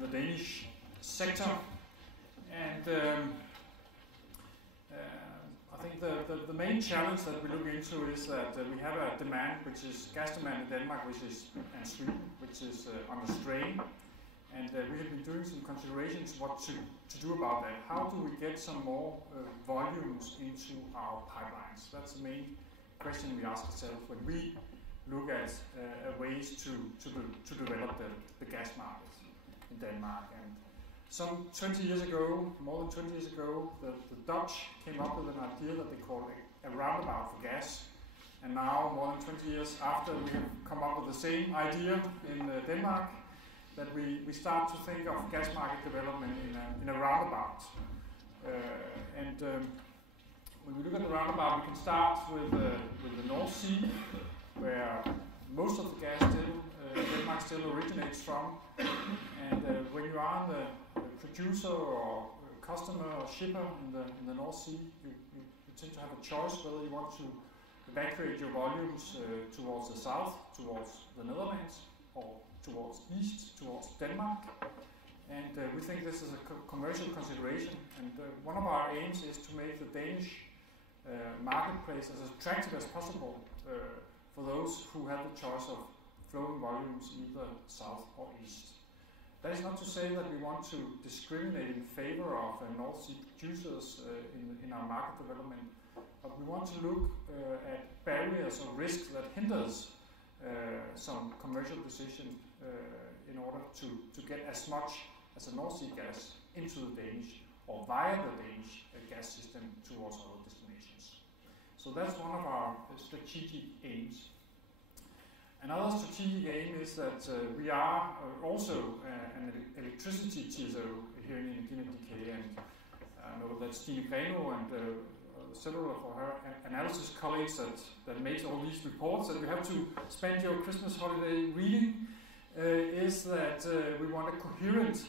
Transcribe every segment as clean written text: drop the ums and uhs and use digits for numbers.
the Danish sector, and I think the main challenge that we look into is that we have a demand, which is gas demand in Denmark, and Sweden, which is under strain, and we have been doing some considerations what to do about that. How do we get some more volumes into our pipelines? That's the main question we ask ourselves when we look at ways to develop the gas market in Denmark. And some 20 years ago, more than 20 years ago, the Dutch came up with an idea that they called a roundabout for gas. And now, more than 20 years after, we have come up with the same idea in Denmark, that we start to think of gas market development in a roundabout. When we look at the roundabout, we can start with the North Sea, where most of the gas Denmark still originates from. And when you are the producer or customer or shipper in the North Sea, you tend to have a choice whether you want to evacuate your volumes towards the south, towards the Netherlands, or towards east, towards Denmark. And we think this is a commercial consideration. And one of our aims is to make the Danish marketplace as attractive as possible for those who have the choice of flowing volumes either south or east. That is not to say that we want to discriminate in favor of North Sea producers in our market development, but we want to look at barriers or risks that hinders some commercial decision in order to get as much as a North Sea gas into the Danish or via the Danish gas system towards other destinations. So that's one of our strategic aims. Another strategic aim is that we are also an electricity TSO here in DK, and I know that Stine Greno and several of her analysis colleagues that make all these reports that we have to spend your Christmas holiday reading, is that we want a coherent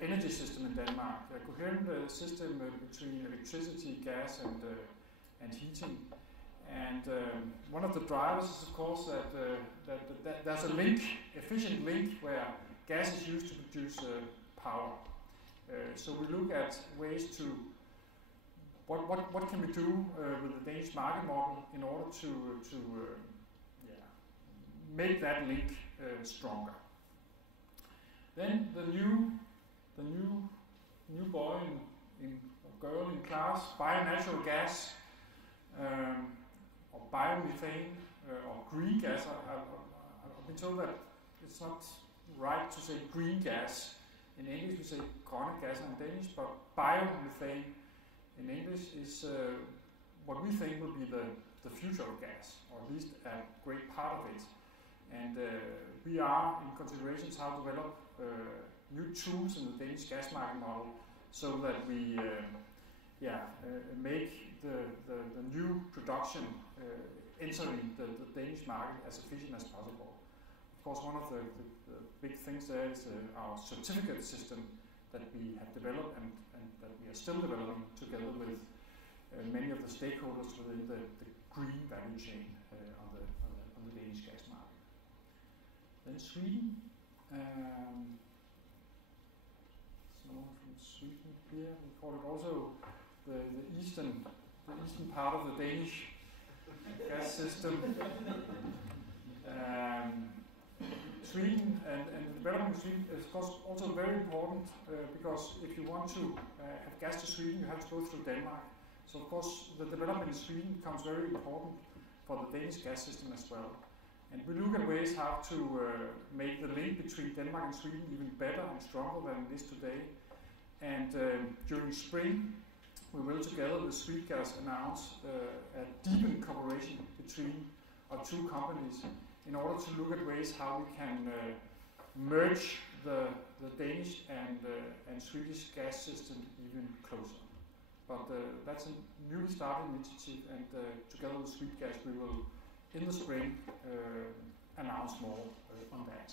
energy system in Denmark, a coherent system between electricity, gas, and heating. And one of the drivers is, of course, that there's a link, efficient link, where gas is used to produce power. So we look at ways to what can we do with the Danish market model in order to make that link stronger. Then the new boy or girl in class, bio-natural gas, or biomethane, or green gas. I've been told that it's not right to say green gas. In English we say grønne gas in Danish, but biomethane in English is what we think will be the future of gas, or at least a great part of it. And we are in considerations how to develop new tools in the Danish gas market model so that we make the new production entering the Danish market as efficient as possible. Of course, one of the big things there is our certificate system that we have developed and that we are still developing together with many of the stakeholders within the green value chain on the Danish gas market. Then Sweden. Someone from Sweden here. We call it also the eastern part of the Danish gas system. Sweden and the development of Sweden is of course also very important because if you want to have gas to Sweden, you have to go through Denmark. So of course the development in Sweden becomes very important for the Danish gas system as well. And we look at ways how to make the link between Denmark and Sweden even better and stronger than it is today. And during spring, we will, together with Sweetgas, announce a deepened cooperation between our two companies in order to look at ways how we can merge the Danish and Swedish gas system even closer. But that's a newly started initiative, and together with Sweetgas, we will, in the spring, announce more on that.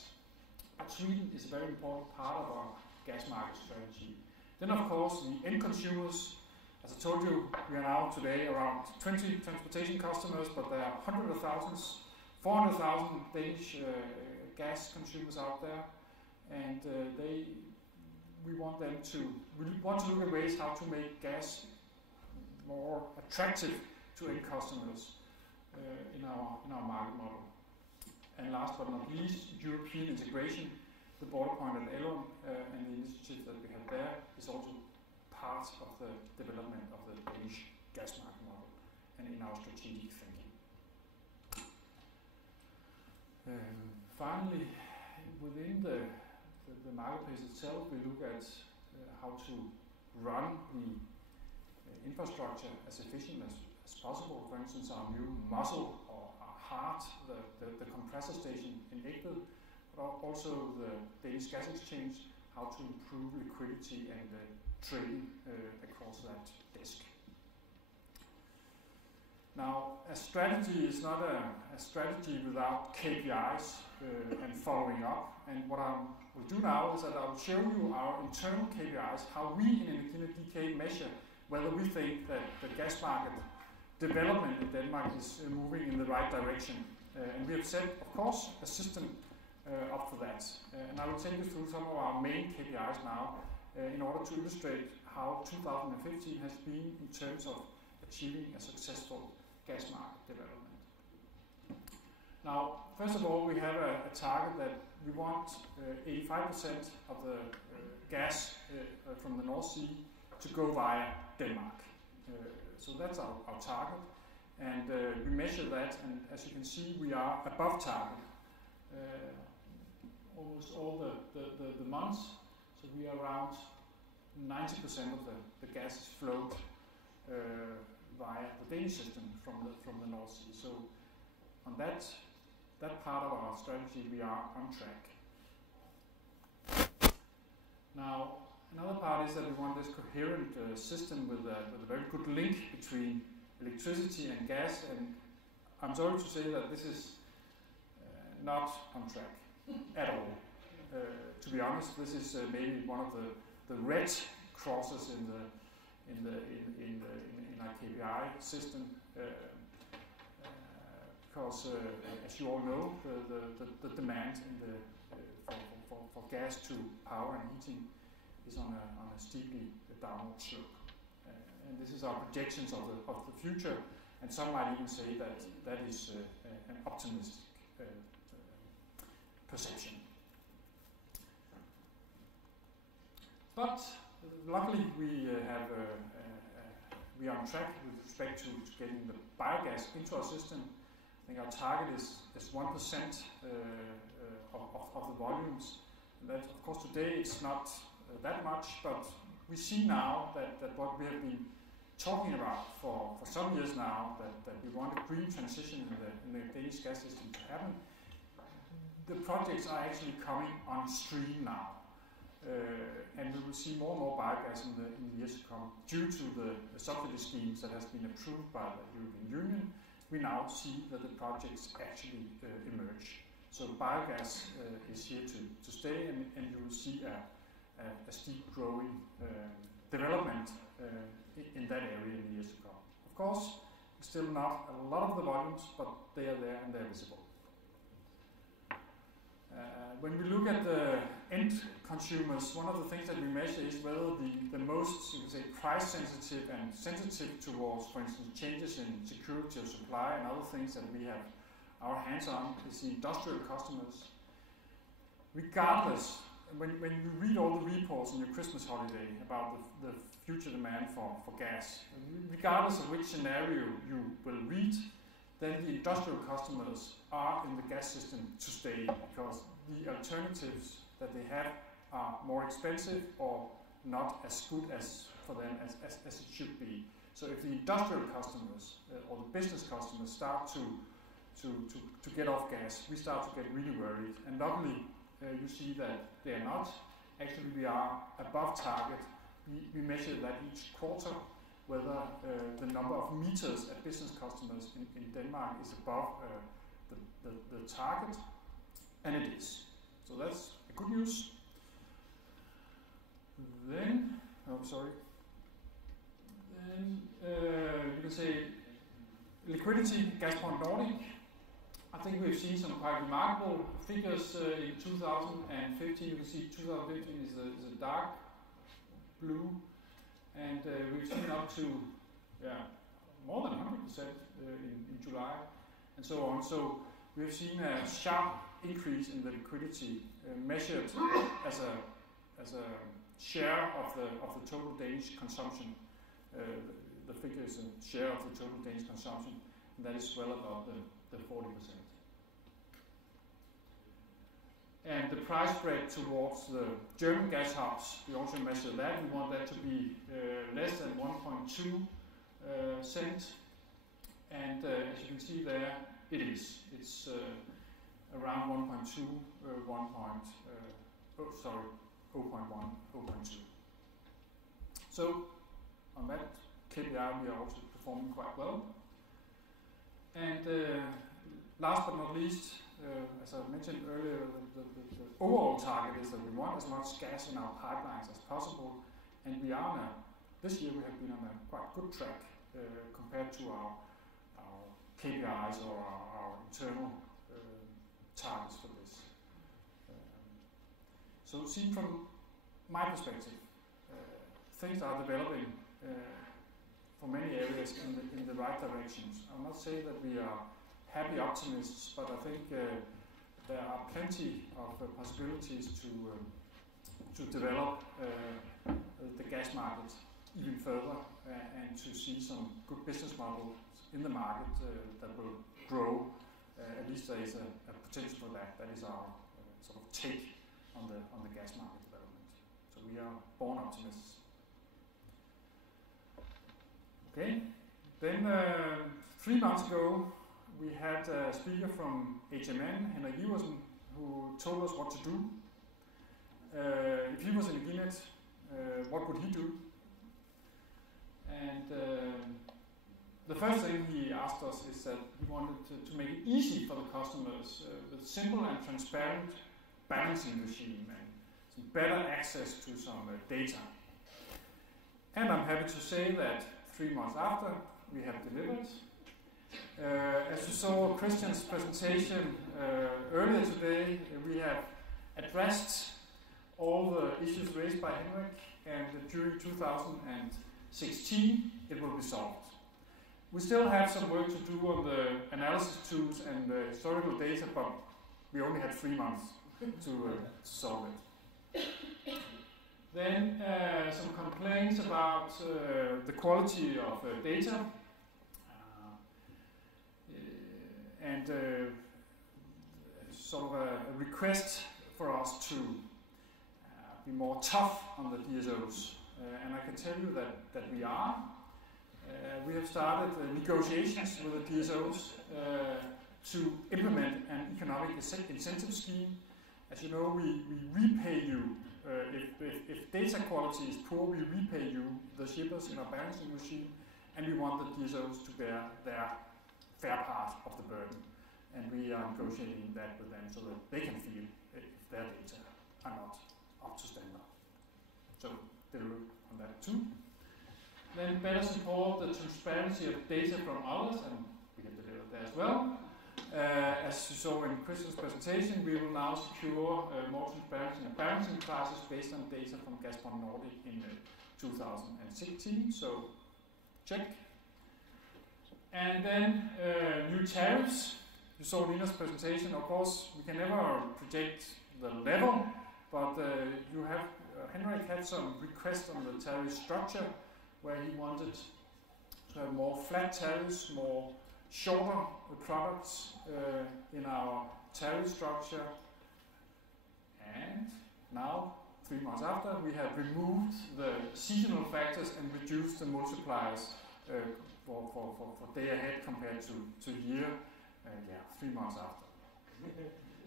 But Sweden is a very important part of our gas market strategy. Then, of course, the end consumers. As I told you, we are now today around 20 transportation customers, but there are hundreds of thousands, 400,000 Danish gas consumers out there, and they we want to look at ways how to make gas more attractive to end customers in our market model. And last but not least, European integration. The border point at Elon and the initiative that we have there is also part of the development of the Danish gas market model and in our strategic thinking. Finally, within the marketplace itself, we look at how to run the infrastructure as efficient as possible. For instance, our new muscle or our heart, the compressor station in Egtved, but also the Danish Gas Exchange, how to improve liquidity and trading across that desk. Now, a strategy is not a strategy without KPIs and following up. And what I will do now is that I will show you our internal KPIs, how we in Energinet DK measure whether we think that the gas market development in Denmark is moving in the right direction. And we have set, of course, a system up for that. And I will take you through some of our main KPIs now in order to illustrate how 2015 has been in terms of achieving a successful gas market development. Now, first of all, we have a target that we want 85% of the gas from the North Sea to go via Denmark. So that's our target, and we measure that, and as you can see, we are above target almost all the months. So we are around 90% of the gas is flowed via the Danish system from the North Sea. So on that part of our strategy, we are on track. Now, another part is that we want this coherent system with a very good link between electricity and gas, and I'm sorry to say that this is not on track at all. To be honest, this is maybe one of the red crosses in our KPI system, because as you all know, the demand for gas to power and heating is on a steeply downward slope, and this is our projections of the future, and some might even say that is an optimistic perception. But luckily, we are on track with respect to getting the biogas into our system. I think our target is 1% of the volumes. And that, of course, today it's not that much, but we see now that what we have been talking about for some years now, that we want a green transition in the Danish gas system to happen, the projects are actually coming on stream now. And we will see more and more biogas in the years to come. Due to the subsidy schemes that has been approved by the European Union, we now see that the projects actually emerge. So biogas is here to stay, and you will see a steep growing development in that area in the years to come. Of course, still not a lot of the volumes, but they are there and they're visible. When we look at the end consumers, one of the things that we measure is whether the most, you can say, price sensitive and sensitive towards, for instance, changes in security of supply and other things that we have our hands on is the industrial customers. Regardless, when you read all the reports in your Christmas holiday about the future demand for gas, regardless of which scenario you will read, then the industrial customers are in the gas system to stay, because the alternatives that they have are more expensive or not as good as for them as it should be. So if the industrial customers or the business customers start to get off gas, we start to get really worried. And luckily, you see that they are not. Actually, we are above target. We measure that each quarter, whether the number of meters at business customers in Denmark is above the target, and it is. So that's good news. Then, Then you can say liquidity, Gazprom Nordic. I think we've seen some quite remarkable figures in 2015. You can see 2015 is a dark blue, and we've seen up to more than 100% in July, and so on. So we've seen a sharp increase in the liquidity measured as a share of the total Danish consumption. The figure is a share of the total Danish consumption, and that is well above the 40%. And the price spread towards the German gas hubs, we also measure that. We want that to be less than 1.2 cent. And as you can see there, it is. It's around 1.2, 0.1, 0.2. So on that KPI, we are also performing quite well. And last but not least, as I mentioned earlier, the overall target is that we want as much gas in our pipelines as possible, and we are this year we have been on a quite good track compared to our KPIs or our internal targets for this. So seen from my perspective, things are developing for many areas in the right directions. I'll not say that we are happy optimists, but I think there are plenty of possibilities to develop the gas market even further and to see some good business models in the market that will grow. At least there is a potential for that. That is our sort of take on the gas market development. So we are born optimists. Okay, then 3 months ago we had a speaker from HMN, Henrik Iversen, who told us what to do. If he was in Energinet, what would he do? And the first thing he asked us is that he wanted to make it easy for the customers with simple and transparent balancing regime and some better access to some data. And I'm happy to say that 3 months after, we have delivered. As you saw Christian's presentation earlier today, we have addressed all the issues raised by Henrik, and during 2016 it will be solved. We still have some work to do on the analysis tools and the historical data, but we only had 3 months to solve it. Then some complaints about the quality of data and sort of a request for us to be more tough on the DSOs. And I can tell you that we are. We have started negotiations with the DSOs to implement an economic incentive scheme. As you know, we repay you. If data quality is poor, we repay you, the shippers, in our balancing regime, and we want the DSOs to bear their fair part of the burden. And we are negotiating that with them so that they can feel if their data are not up to standard. So deliver on that too. Then better support the transparency of data from others, and we can deliver that as well. As you saw in Christian's presentation, we will now secure more transparency in balancing classes based on data from Gazprom Nordic in 2016. So check. And then new tariffs. You saw Nina's presentation. Of course, we can never predict the level, but you have Henrik had some requests on the tariff structure, where he wanted to have more flat tariffs, more shorter products in our tariff structure. And now, 3 months after, we have removed the seasonal factors and reduced the multipliers for day ahead compared to year, 3 months after.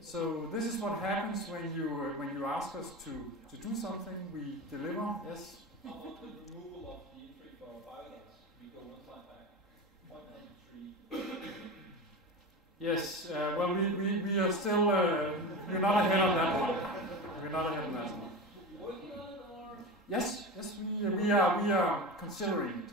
So this is what happens when you ask us to do something, we deliver. Yes? How about the removal of the entry for biogas? We go one slide back. 1.3. Yes, well, we are still, we're not ahead of that one. We're not ahead of that one. Working on it, or? Yes, we are considering it.